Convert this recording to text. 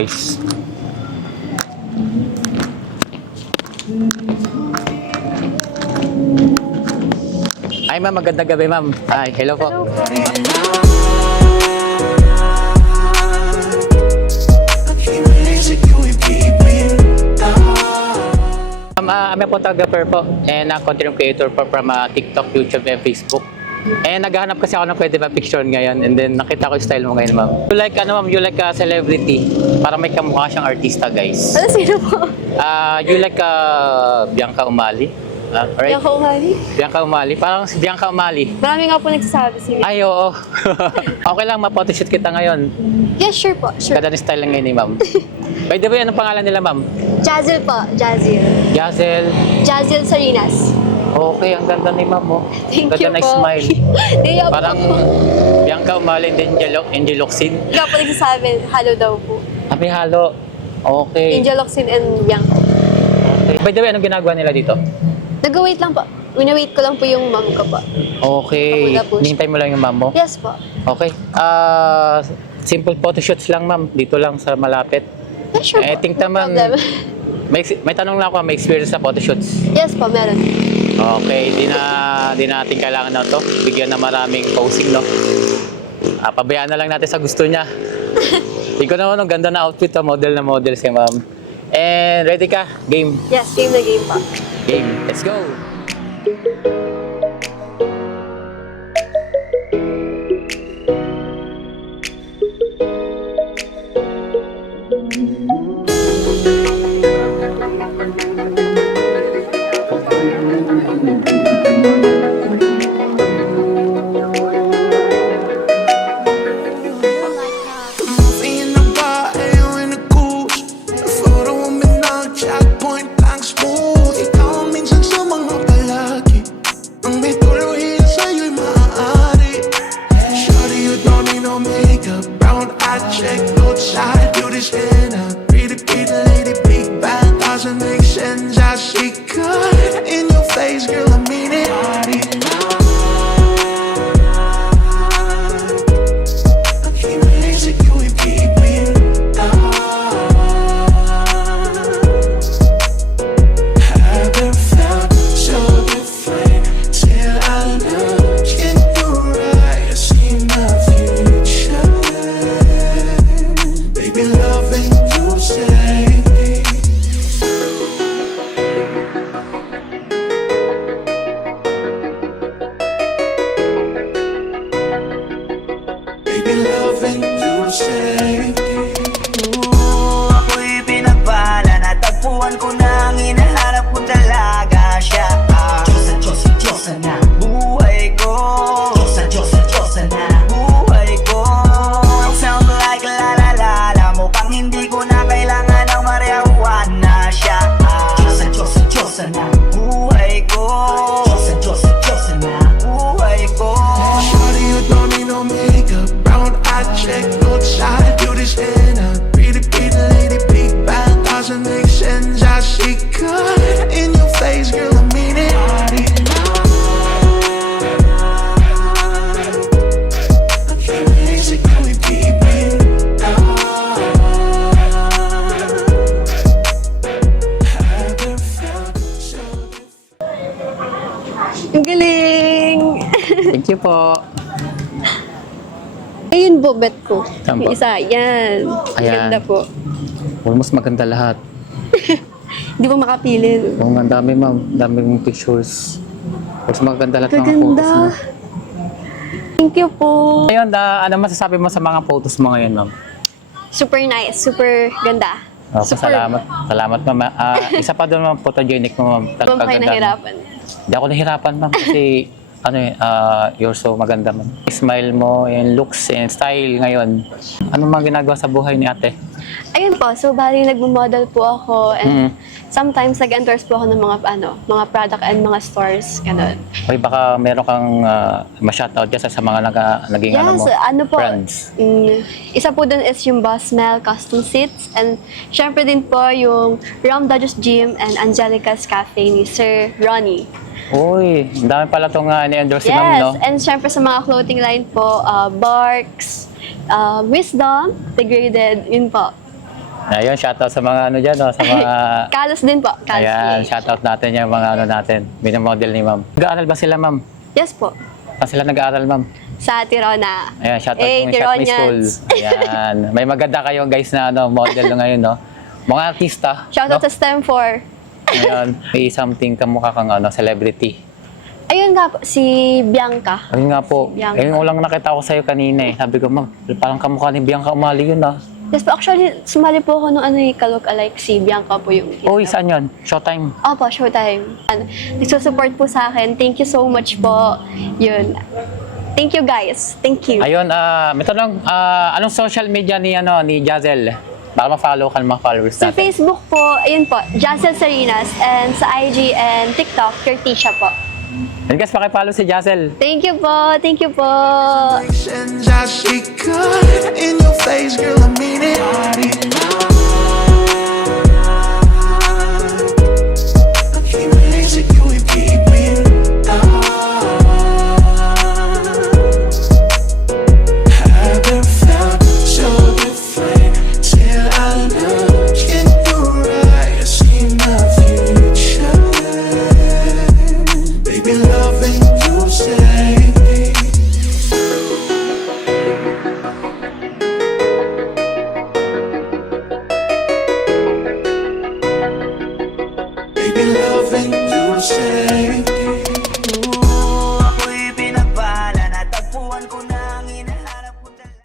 Guys. Ay ma'am, magandang gabi ma'am. Ay, hello po. Hello po. I'm a photographer po and a content creator po from TikTok, YouTube, and Facebook. And naghahanap kasi ako ng pwede ma-picture ngayon and then nakita ko yung style mo ngayon ma'am. You like a celebrity para may kamukha siyang artista guys. Ano, sino po? You like Bianca Umali? Right? Bianca Umali? Bianca Umali. Parang si Bianca Umali. Marami nga po nagsasabi si Rick. Ay, oo. Okay lang, ma-photoshoot kita ngayon. Yes, sure po. Sure. Ganda ng style lang ngayon ni ma'am. By the way, anong pangalan nila ma'am? Jazel po. Jazel. Yazel. Jazel Sarinas. Okay, ang ganda ni ma'am oh. Thank Ganda you na po. smile. Hindi po. Parang Bianca Umali and then Angeloxin. Ikaw po nagsasabi, halo daw po. May halo. Okay. Angeloxin and Bianca. Okay. By the way, anong ginagawa nila dito? Nag-wait lang po. Winawait ko lang po yung mom ko po. Okay. Papunta po siya. Hinihintay mo lang yung ma'am mo? Yes po. Okay. Simple photoshoots lang ma'am. Dito lang sa malapit. Yes, sure I po. think No naman, problem. may tanong lang ako, may experience sa photoshoots? Yes po, meron. Okay, di natin kailangan na to. Bigyan na maraming posing, no? Pabayaan na lang natin sa gusto niya. Ikaw naman, ang ganda na outfit, model na model si ma'am. And ready ka? Game. Yes, game na game po. Game. Let's go! Ako'y pinagpala, natagpuan ko na ang hinahanap ko talaga siya. Diyosa, Diyosa, Diyosa na buhay ko. Diyosa, Diyosa, Diyosa na buhay ko. It sounds like la la la la, mukhang hindi ko na kailangan ng marijuana siya. Diyosa, Diyosa, Diyosa na buhay ko. Diyosa, Diyosa, Diyosa na buhay ko. Shawty, you don't need no makeup, brown eye check, no side, do this in a pretty, pretty lady, big bad, doesn't make sense, I see cut in your face, girl, I mean it. I can't raise it, can we keep it down? Haven't felt so Ang galing! Thank you po. Ayun po, bet ko. Saan Yung po? isa, yan. Ayan. Ganda po. Almost maganda lahat. Hindi po makapili. Ang dami ma'am, daming pictures. Mas maganda lahat ng mga photos mo. Kaganda. Thank you po. Ngayon, ano masasabi mo sa mga photos mo ngayon ma'am? Super nice. Super ganda. Okay, salamat. Salamat ma'am. Isa pa doon ma'am, photogenic mo ma'am. Huwag kayo Ganda. nahirapan. Hindi ako nahirapan ma'am kasi you're so maganda ma'am. Smile mo, and looks and style ngayon. Ano mga ginagawa sa buhay ni ate? Ayun po, so bali nagmo-model po ako and Mhm. sometimes nag-endorse po ako ng mga product and mga stores, ganun. Uy, baka meron kang ma-shoutout dyan sa mga naging Yes, po, friends. isa po dun is yung Boss Mel Custom Seats and syempre din po yung Ram Dodgers Gym and Angelica's Cafe ni Sir Ronnie. Uy, ang dami pala itong ni-endorse si ma'am, Yes, no? and syempre sa mga clothing line po, Barks, Wisdom, Degraded, yun po. Ayun, shoutout sa mga dyan, no? Sa mga... Kalos din po, Kalos Ayan, PH. shoutout natin yung mga natin. Minamodel ni ma'am. Nag-aaral ba sila, ma'am? Yes po, Saan sila nag-aaral, ma'am? sa Tirona. Ayan, shoutout Eh, mo yung Shot Me School. Tironians. Ayan. May maganda kayong guys na model na ngayon, no? Mga artista. Shoutout no? sa STEM 4. Ayan, may something kamukha kang celebrity. Ayun nga po, si Bianca. Ayun nga po. Si Bianca. Ayun ulang nakita ko sa'yo kanina eh. Sabi ko, ma'am, parang kamukha ni Bianca Umali yun ah. Yes po, actually, sumali po ako nung ka-look-alike, si Bianca po yung... Uy, saan yun? Showtime. Opo, Showtime. Nagsusupport po sa akin. Thank you so much po. Yun. Thank you guys. Thank you. Ayun, may tanong, anong social media ni Jazel? Baka ma-follow ka ng mga followers Sa natin. Facebook po, ayun po, Jazel Sarinas. And sa IG and TikTok, Curtisha po. And guys, pakipollow si Jazel. Thank you po. Thank you po. Actions I see good in your face, girl. I mean it. I keep amazing you and keep me haven't felt so different till I look in your eyes, see my future. Baby, loving you save me. Baby, loving you save